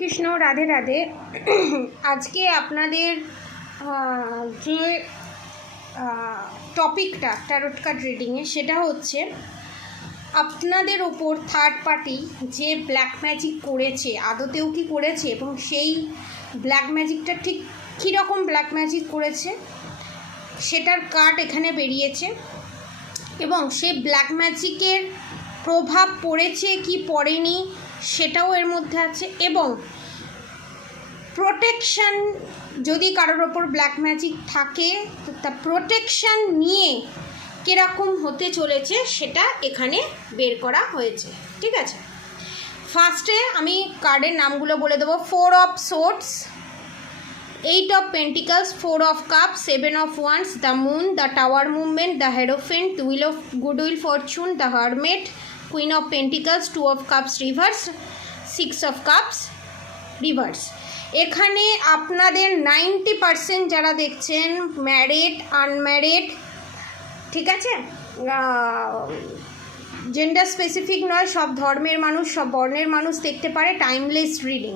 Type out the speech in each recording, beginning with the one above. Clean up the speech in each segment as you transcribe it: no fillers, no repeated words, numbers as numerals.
কৃষ্ণ, রাধে রাধে। আজকে আপনাদের যে টপিকটা ট্যারোট কার্ড রিডিংয়ে, সেটা হচ্ছে আপনাদের ওপর থার্ড পার্টি যে ব্ল্যাক ম্যাজিক করেছে, আদতেও কি করেছে, এবং সেই ব্ল্যাক ম্যাজিকটা ঠিক কীরকম ব্ল্যাক ম্যাজিক করেছে সেটার কার্ড এখানে বেরিয়েছে। এবং সেই ব্ল্যাক ম্যাজিকের প্রভাব পড়েছে কি পড়েনি সেটাও এর মধ্যে আছে। এবং প্রোটেকশান, যদি কারোর ওপর ব্ল্যাক ম্যাজিক থাকে তো তা প্রোটেকশান নিয়ে কীরকম হতে চলেছে সেটা এখানে বের করা হয়েছে। ঠিক আছে, ফার্স্টে আমি কার্ডের নামগুলো বলে দেবো। 4 of swords, 8 of pentacles, 4 of cups, 7 of wands, the moon, the tower movement, the hierophant, wheel of goodwill fortune, the hermit, queen of pentacles, 2 of cups reverse, 6 of cups reverse. এখানে আপনাদের 90% যারা দেখছেন ম্যারিড, আনম্যারিড, ঠিক আছে, gender specific নয়, সব ধর্মের মানুষ, সব বর্ণের মানুষ দেখতে পারে। Timeless reading.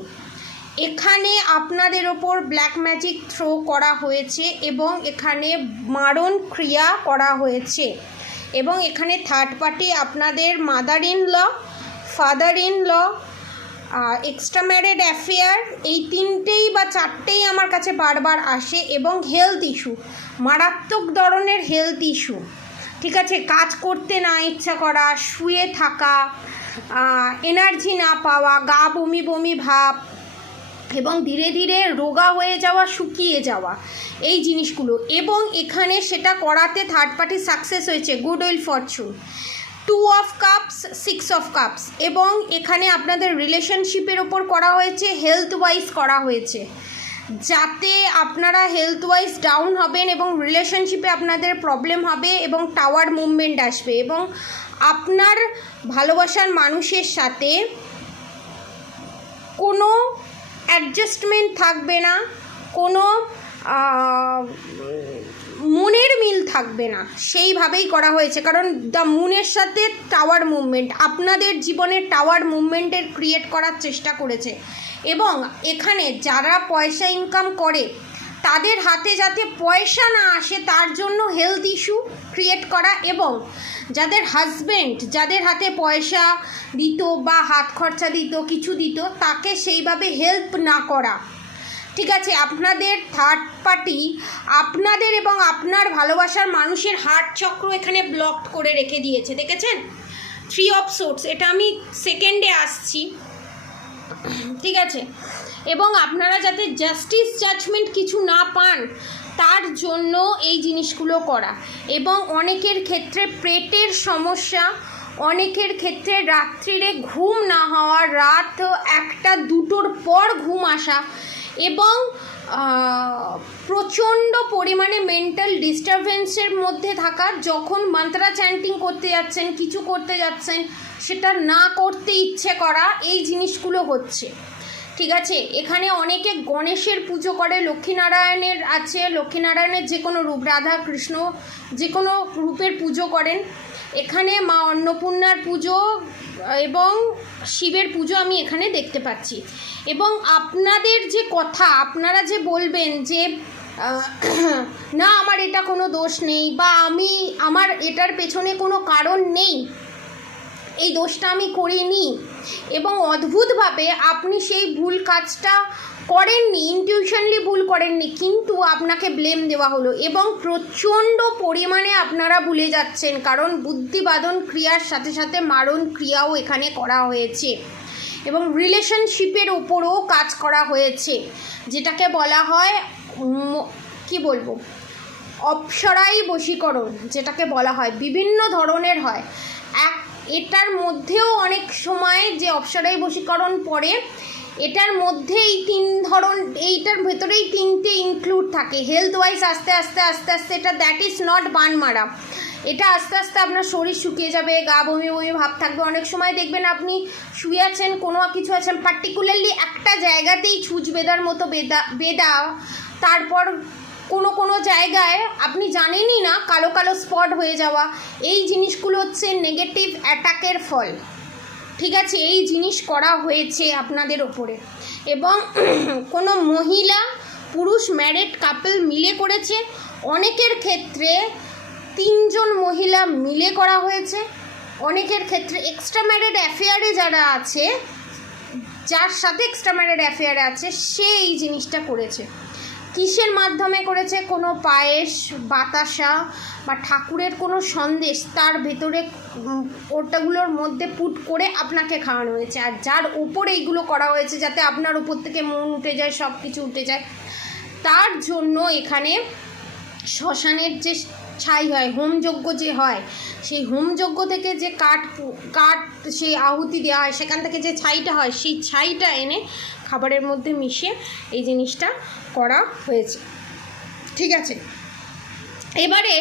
এখানে আপনাদের ওপর ব্ল্যাক ম্যাজিক থ্রো করা হয়েছে এবং এখানে মারণ ক্রিয়া করা হয়েছে। এবং এখানে থার্ড পার্টি আপনাদের mother in law, father in law, extra married affair, এই তিনটেই বা চারটেই আমার কাছে বারবার আসে। এবং হেলথ ইস্যু, মারাত্মক ধরনের হেলথ ইস্যু। ঠিক আছে, কাজ করতে না ইচ্ছা করা, শুয়ে থাকা, এনার্জি না পাওয়া, গা বমি বমি ভাব, এবং ধীরে ধীরে রোগা হয়ে যাওয়া, শুকিয়ে যাওয়া, এই জিনিসগুলো। এবং এখানে সেটা করাতে থার্ড পার্টি সাকসেস হয়েছে, good will Fortune. 2 of cups, 6 of cups. এবং এখানে আপনাদের রিলেশনশিপের ওপর করা হয়েছে, হেলথ ওয়াইজ করা হয়েছে, যাতে আপনারা হেলথ ওয়াইজ ডাউন হবেন এবং রিলেশনশিপে আপনাদের প্রবলেম হবে এবং টাওয়ার মুভমেন্ট আসবে। এবং আপনার ভালোবাসার মানুষের সাথে কোনো অ্যাডজাস্টমেন্ট থাকবে না, কোনো মুনের মিল থাকবে না, সেইভাবেই করা হয়েছে। কারণ দ্য মুনের সাথে টাওয়ার মুভমেন্ট, আপনাদের জীবনের টাওয়ার মুভমেন্টের ক্রিয়েট করার চেষ্টা করেছে। এবং এখানে যারা পয়সা ইনকাম করে তাদের হাতে যাতে পয়সা না আসে তার জন্য হেলথ ইস্যু ক্রিয়েট করা। এবং যাদের হাজব্যান্ড, যাদের হাতে পয়সা দিত বা হাত খরচা দিত, কিছু দিত, তাকে সেইভাবে হেল্প না করা। ঠিক আছে, আপনাদের থার্ড পার্টি আপনাদের এবং আপনার ভালোবাসার মানুষের হার্ট চক্র এখানে ব্লক করে রেখে দিয়েছে, দেখেছেন? 3 অফ সোর্স, এটা আমি সেকেন্ডে আসছি। ঠিক আছে, এবং আপনারা যাতে জাস্টিস জাজমেন্ট কিছু না পান তার জন্য এই জিনিসগুলো করা। এবং অনেকের ক্ষেত্রে পেটের সমস্যা, অনেকের ক্ষেত্রে রাত্রিরে ঘুম না হওয়া, রাত 1-2টোর পর ঘুম আসা, এবং প্রচণ্ড পরিমাণে মেন্টাল ডিস্টারবেন্সের মধ্যে থাকা। যখন মন্ত্রা চ্যান্টিং করতে যাচ্ছেন, কিছু করতে যাচ্ছেন, সেটা না করতে ইচ্ছে করা, এই জিনিসগুলো হচ্ছে। ঠিক আছে, এখানে অনেকে গণেশের পুজো করে, লক্ষ্মীনারায়ণের আছে, লক্ষ্মীনারায়ণের যে কোনো রূপ, রাধা কৃষ্ণ যে কোনো রূপের পুজো করেন। এখানে মা অন্নপূর্ণার পুজো এবং শিবের পুজো আমি এখানে দেখতে পাচ্ছি। এবং আপনাদের যে কথা, আপনারা যে বলবেন যে না আমার এটা কোনো দোষ নেই, বা আমার এটার পেছনে কোনো কারণ নেই, এই দোষটা আমি করিনি, এবং অদ্ভুতভাবে আপনি সেই ভুল কাজটা করেননি, ইনটিউশনলি ভুল করেননি, কিন্তু আপনাকে ব্লেম দেওয়া হলো। এবং প্রচণ্ড পরিমাণে আপনারা ভুলে যাচ্ছেন, কারণ বুদ্ধিবাদন ক্রিয়ার সাথে সাথে মারণ ক্রিয়াও এখানে করা হয়েছে। এবং রিলেশনশিপের ওপরও কাজ করা হয়েছে, যেটাকে বলা হয় কি বলবো, অপ্সরাই বশীকরণ, যেটাকে বলা হয়, বিভিন্ন ধরনের হয়। এটার মধ্যেও অনেক সময় যে অপ্সরাই বশীকরণ পড়ে, এটার মধ্যে এইটার ভেতরেই 3টে ইনক্লুড থাকে। হেলথ ওয়াইজ আস্তে আস্তে আস্তে আস্তে এটা, দ্যাট ইজ নট বান মারা, এটা আস্তে আস্তে আপনার শরীর শুকিয়ে যাবে, গা বমি বমি ভাব থাকবে। অনেক সময় দেখবেন আপনি শুয়ে আছেন, কোনো কিছু আছেন, পার্টিকুলারলি একটা জায়গাতেই ছুঁচ বেঁধার মতো বেঁধা, তারপর কোনো জায়গায় আপনি জানেনই না কালো কালো স্পট হয়ে যাওয়া, এই জিনিসগুলো হচ্ছে নেগেটিভ অ্যাটাকের ফল। ঠিক আছে, এই জিনিস করা হয়েছে আপনাদের ওপরে। এবং কোনো মহিলা পুরুষ ম্যারিড কাপল মিলে করেছে, অনেকের ক্ষেত্রে 3 জন মহিলা মিলে করা হয়েছে, অনেকের ক্ষেত্রে এক্সট্রা ম্যারিড অ্যাফেয়ারে যারা আছে, যার সাথে এক্সট্রা ম্যারিড অ্যাফেয়ারে আছে সে এই জিনিসটা করেছে। কিসের মাধ্যমে করেছে? কোনো পায়েস, বাতাসা বা ঠাকুরের কোনো সন্দেশ তার ভেতরে ওটাগুলোর মধ্যে পুট করে আপনাকে খাওয়ানো হয়েছে। আর যার উপরে এইগুলো করা হয়েছে যাতে আপনার উপর থেকে মন উঠে যায়, সব কিছু উঠে যায়, তার জন্য এখানে শ্মশানের যে ছাই হয়, হোমযজ্ঞ যে হয়, সেই হোমযজ্ঞ থেকে যে কাঠ সেই আহুতি দেওয়া হয়, সেখান থেকে যে ছাইটা হয়, সেই ছাইটা এনে খাবারের মধ্যে মিশিয়ে এই জিনিসটা করা হয়েছে। ঠিক আছে, এবারে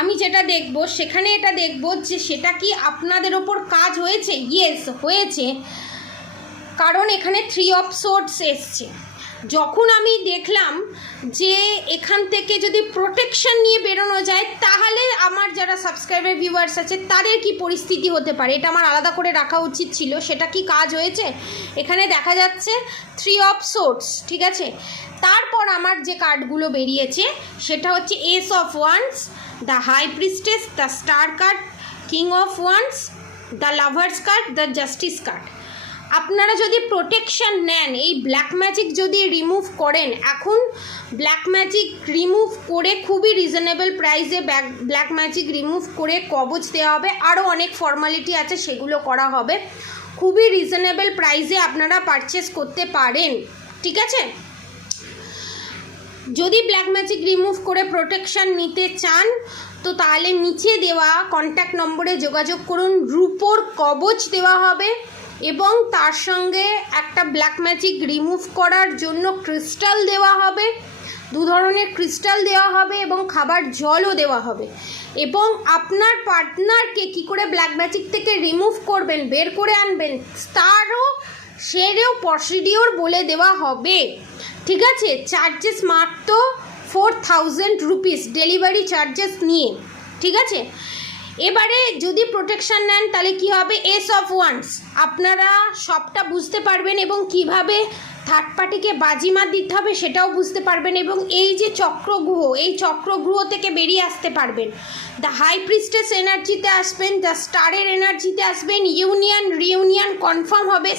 আমি যেটা দেখব সেখানে এটা দেখব যে সেটা কি আপনাদের ওপর কাজ হয়েছে। ইয়েস, হয়েছে, কারণ এখানে 3 অফ সোর্ডস এসছে। যখন আমি দেখলাম যে এখান থেকে যদি প্রোটেকশন নিয়ে বেরোনো যায় তাহলে আমার যারা সাবস্ক্রাইবার ভিউয়ার্স আছে তাদের কি পরিস্থিতি হতে পারে, এটা আমার আলাদা করে রাখা উচিত ছিল। সেটা কি কাজ হয়েছে? এখানে দেখা যাচ্ছে 3 অফ সোর্ডস। ঠিক আছে, তারপর আমার যে কার্ডগুলো বেরিয়েছে সেটা হচ্ছে ace of wands, the high priestess, the star card, king of wands, the lovers card, the justice card. আপনারা যদি প্রোটেকশন নেন, এই ব্ল্যাক ম্যাজিক যদি রিমুভ করেন, এখন ব্ল্যাক ম্যাজিক রিমুভ করে খুবই রিজনেবল প্রাইসে ব্ল্যাক ম্যাজিক রিমুভ করে কবচ দেওয়া হবে, আরও অনেক ফর্মালিটি আছে সেগুলো করা হবে, খুবই রিজনেবল প্রাইসে আপনারা পারচেস করতে পারেন। ঠিক আছে, যদি ব্ল্যাক ম্যাজিক রিমুভ করে প্রোটেকশন নিতে চান তো তাহলে নিচে দেওয়া কন্ট্যাক্ট নম্বরে যোগাযোগ করুন, রূপোর কবচ দেওয়া হবে এবং তার সঙ্গে একটা ব্ল্যাক ম্যাজিক রিমুভ করার জন্য ক্রিস্টাল দেওয়া হবে, 2 ধরনের ক্রিস্টাল দেওয়া হবে এবং খাবার জলও দেওয়া হবে। এবং আপনার পার্টনারকে কি করে ব্ল্যাক ম্যাজিক থেকে রিমুভ করবেন, বের করে আনবেন, সেরও প্রসিডিওর বলে দেওয়া হবে। ঠিক আছে, চার্জেস মাত্র 4000 রুপিস ডেলিভারি চার্জেস নিয়ে। ঠিক আছে, এবারে যদি প্রোটেকশন নেন তাহলে কি হবে, এস অফ ওয়ান্স, আপনারা সবটা বুঝতে পারবেন এবং কিভাবে থার্ড পার্টিকে বাজিমাত দিতে হবে সেটাও বুঝতে পারবেন এবং এই যে চক্রগ্রহ, এই চক্রগ্রহ থেকে বেরিয়ে আসতে পারবেন। দ্য হাই প্রিস্টেস এনার্জিতে আসবেন, দ্য স্টারের এনার্জিতে আসবেন, রিউনিয়ন কনফার্ম হবে,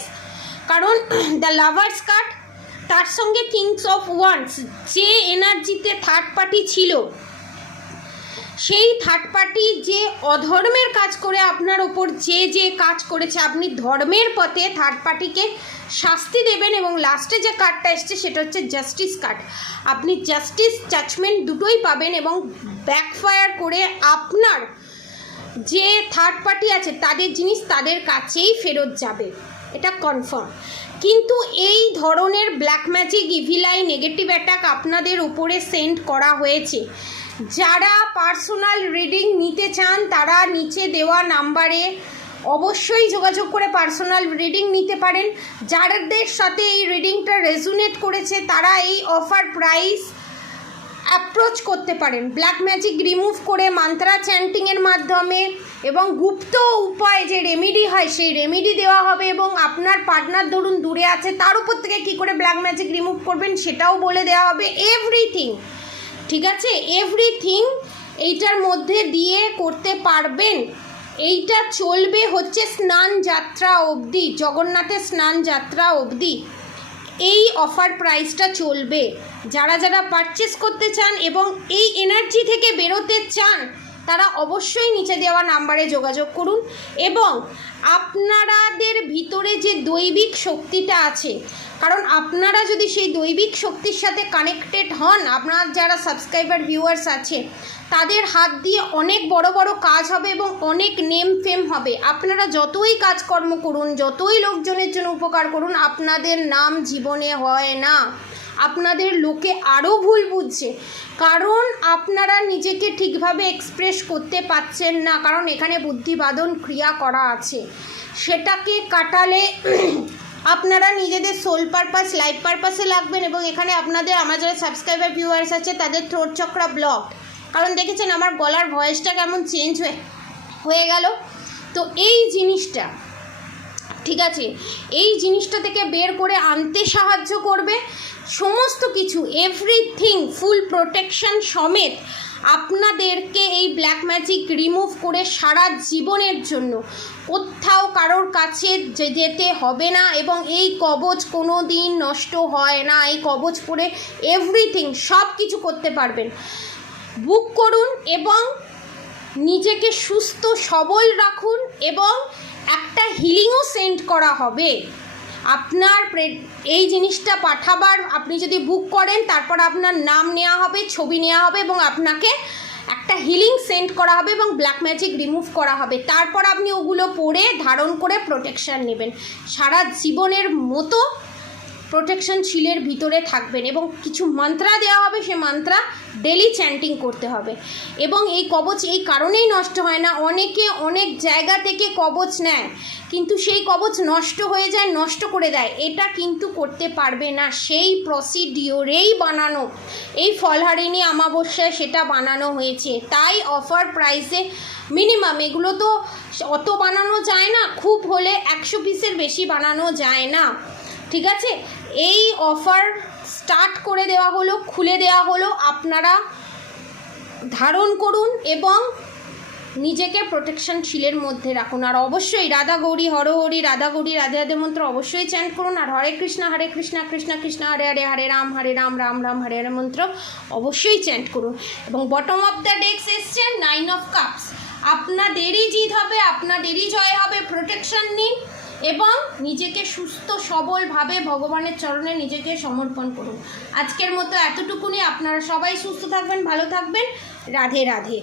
কারণ দ্য লাভার্স কার্ড তার সঙ্গে কিংস অফ ওয়ান্স, যে এনার্জিতে থার্ড পার্টি ছিল, সেই থার্ড পার্টি যে অধর্মের কাজ করে আপনার ওপর যে কাজ করেছে, আপনি ধর্মের পথে থার্ড পার্টিকে শাস্তি দেবেন। এবং লাস্টে যে কার্ডটা এসছে সেটা হচ্ছে জাস্টিস কার্ড, আপনি জাস্টিস জাজমেন্ট দুটোই পাবেন এবং ব্যাকফায়ার করে আপনার যে থার্ড পার্টি আছে তাদের জিনিস তাদের কাছেই ফেরত যাবে, এটা কনফার্ম। কিন্তু এই ধরনের black magic, evil I, negative attack আপনাদের উপরে সেন্ড করা হয়েছে। যারা পার্সোনাল রিডিং নিতে চান তারা নিচে দেওয়া নাম্বারে অবশ্যই যোগাযোগ করে পার্সোনাল রিডিং নিতে পারেন। যাদের সাথে এই রিডিংটা রেজুনেট করেছে তারা এই অফার প্রাইস অ্যাপ্রোচ করতে পারেন। ব্ল্যাক ম্যাজিক রিমুভ করে মান্ত্রা চ্যান্টিংয়ের মাধ্যমে এবং গুপ্ত উপায় যে রেমেডি হয় সেই রেমেডি দেওয়া হবে এবং আপনার পার্টনার ধরুন দূরে আছে তার উপর থেকে কী করে ব্ল্যাক ম্যাজিক রিমুভ করবেন সেটাও বলে দেওয়া হবে, এভরিথিং। ঠিক আছে, এভরিথিং এইটার মধ্যে দিয়ে করতে পারবেন। এইটা চলবে হচ্ছে স্নান যাত্রা অবধি, জগন্নাথের স্নান যাত্রা অবধি এই অফার প্রাইসটা চলবে। যারা যারা পারচেস করতে চান এবং এই এনার্জি থেকে বেরোতে চান তারা অবশ্যই নিচে দেওয়া নাম্বারে যোগাযোগ করুন এবং আপনাদের ভিতরে যে দৈবিক শক্তিটা আছে, কারণ আপনারা যদি সেই দৈবিক শক্তির সাথে কানেক্টেড হন, আপনার যারা সাবস্ক্রাইবার ভিউয়ার্স আছে তাদের হাত দিয়ে অনেক বড় বড় কাজ হবে এবং অনেক নেম ফেম হবে। আপনারা যতই কাজকর্ম করুন, যতই লোকজনের জন্য উপকার করুন, আপনাদের নাম জীবনে হয় না, আপনাদের লোকে আরও ভুল বুঝছে, কারণ আপনারা নিজেকে ঠিকভাবে এক্সপ্রেস করতে পারছেন না, কারণ এখানে বুদ্ধিবাদন ক্রিয়া করা আছে। সেটাকে কাটালে আপনারা নিজেদের সোল পারপাস, লাইফ পারপাসে লাগবেন এবং এখানে আপনাদের, আমার যারা সাবস্ক্রাইবার ভিউয়ার্স আছে তাদের থ্রোট চক্রা ব্লক, কারণ দেখেছেন আমার গলার ভয়েসটা কেমন চেঞ্জ হয়ে গেল। তো এই জিনিসটা ঠিক আছে, এই জিনিসটা থেকে বের করে আনতে সাহায্য করবে। সমস্ত কিছু এভরিথিং ফুল প্রোটেকশন সমেত আপনাদেরকে এই ব্ল্যাক ম্যাজিক রিমুভ করে সারা জীবনের জন্য কোথাও কারোর কাছে যেতে হবে না। এবং এই কবচ কোনো দিন নষ্ট হয় না, এই কবচ পরে এভরিথিং সব কিছু করতে পারবেন। বুক করুন এবং নিজেকে সুস্থ সবল রাখুন, এবং একটা হিলিংও সেন্ড করা হবে। আপনার এই জিনিসটা পাঠাবার আপনি যদি বুক করেন, তারপর আপনার নাম নেওয়া হবে, ছবি নেওয়া হবে, এবং আপনাকে একটা হিলিং সেন্ড করা হবে এবং ব্ল্যাক ম্যাজিক রিমুভ করা হবে। তারপর আপনি ওগুলো পরে ধারণ করে প্রোটেকশান নেবেন, সারা জীবনের মতো প্রোটেকশন শিলের ভিতরে থাকবেন। এবং কিছু মন্ত্রা দেওয়া হবে, সে মন্ত্রা ডেলি চ্যান্টিং করতে হবে। এবং এই কবচ এই কারণেই নষ্ট হয় না, অনেকে অনেক জায়গা থেকে কবচ নেয় কিন্তু সেই কবচ নষ্ট হয়ে যায়, নষ্ট করে দেয়। এটা কিন্তু করতে পারবে না, সেই প্রসিডিওরেই বানানো, এই ফলহারিণী অমাবস্যায় সেটা বানানো হয়েছে। তাই অফার প্রাইসে মিনিমাম, এগুলো তো অত বানানো যায় না, খুব হলে 100 পিসের বেশি বানানো যায় না, ঠিক আছে। এই অফার স্টার্ট করে দেওয়া হলো, খুলে দেওয়া হলো, আপনারা ধারণ করুন এবং নিজেকে প্রোটেকশন শিলের মধ্যে রাখুন। আর অবশ্যই রাধা গৌরী হরহরি, রাধা গৌরী রাধে রাধে মন্ত্র অবশ্যই চ্যান্ট করুন। আর হরে কৃষ্ণ কৃষ্ণ কৃষ্ণ হরে হরে, হরে রাম রাম রাম হরে হরে মন্ত্র অবশ্যই চ্যান্ট করুন। এবং বটম অফ দ্য ডেক্স এসছে 9 অফ কাপস। আপনাদেরই জিত হবে, আপনাদেরই জয় হবে। প্রোটেকশন নিন এবং নিজেকে সুস্থ সবলভাবে ভগবানের চরণে নিজেকে সমর্পণ করুন। আজকের মতো এতটুকুনি। আপনারা সবাই সুস্থ থাকবেন, ভালো থাকবেন। রাধে রাধে।